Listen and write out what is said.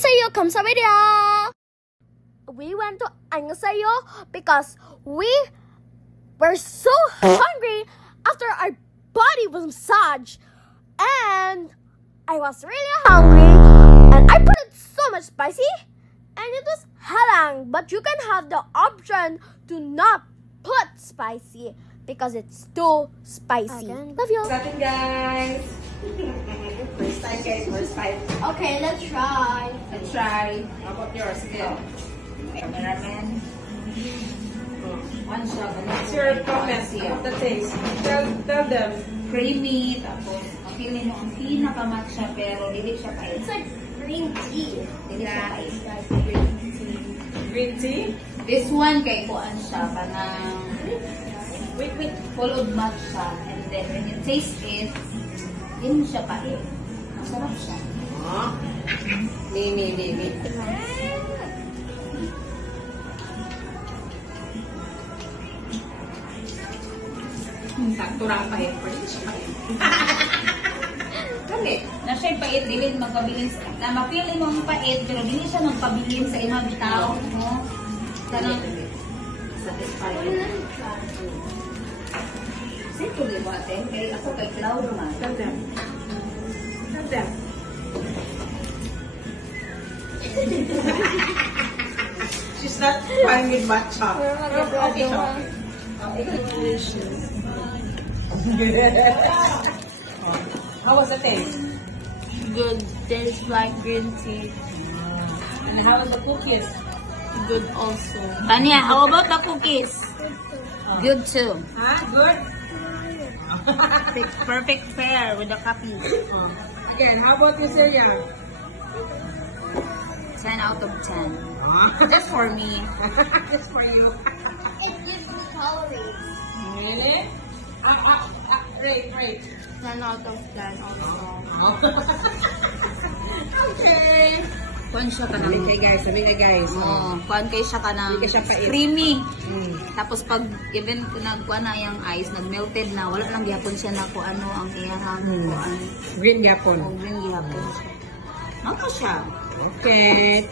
안녕하세요, 감사합니다. We went to 안녕하세요 because we were so hungry after our body was massaged, and I was really hungry, and I put it so much spicy, and it was halang. But you can have the option to not put spicy because it's too spicy. Love you. Second, guys. First time, guys. First time. Okay, let's try. Let's try. How about yours? Still. Cameraman. One shot. What's your comment of the taste? Tell them. Creamy. Tapos, ang feeling mo, ang pinaka-matcha, pero dili siya pait. It's like green tea. Dili siya pait. Green tea? This one, kay kuan siya, panang Wait. full of matcha. And then, when you taste it, hindi siya pait. Masarap siya. Ah. Ni. Sakto lang pait. Pwede siya pait. Kali, na siya'y pait, dili magpabilin sa, na mapili mo ang pait, pero dili siya magpabilin sa imang tao, no? Kanang, satisfying. Sito, di ba, ate? Kaya ako kay Cloud man. Tell them. She's not fine with matcha. Okay, How was the taste? Good. Tastes like green tea. And how was the cookies? Good also. Tanya, how about the cookies? Good too. Huh? Good? Perfect pair with the coffee. Again, how about you, Celia? 10 out of 10. Just for me. Just for you. It gives me calories. Really? Right. 10 out of 10 also. Okay. Kuan siya ka ng... Sabi kay guys. Oh, kuan kay siya ka ng Hindi ka siya pait. creamy. Mm. Tapos pag even nagkuan na yung ice, nag-melted na, wala lang gihapon siya na kung ano ang iyahang kuan. Green gapon. Oh, green gihapon siya. Ano siya? Okay.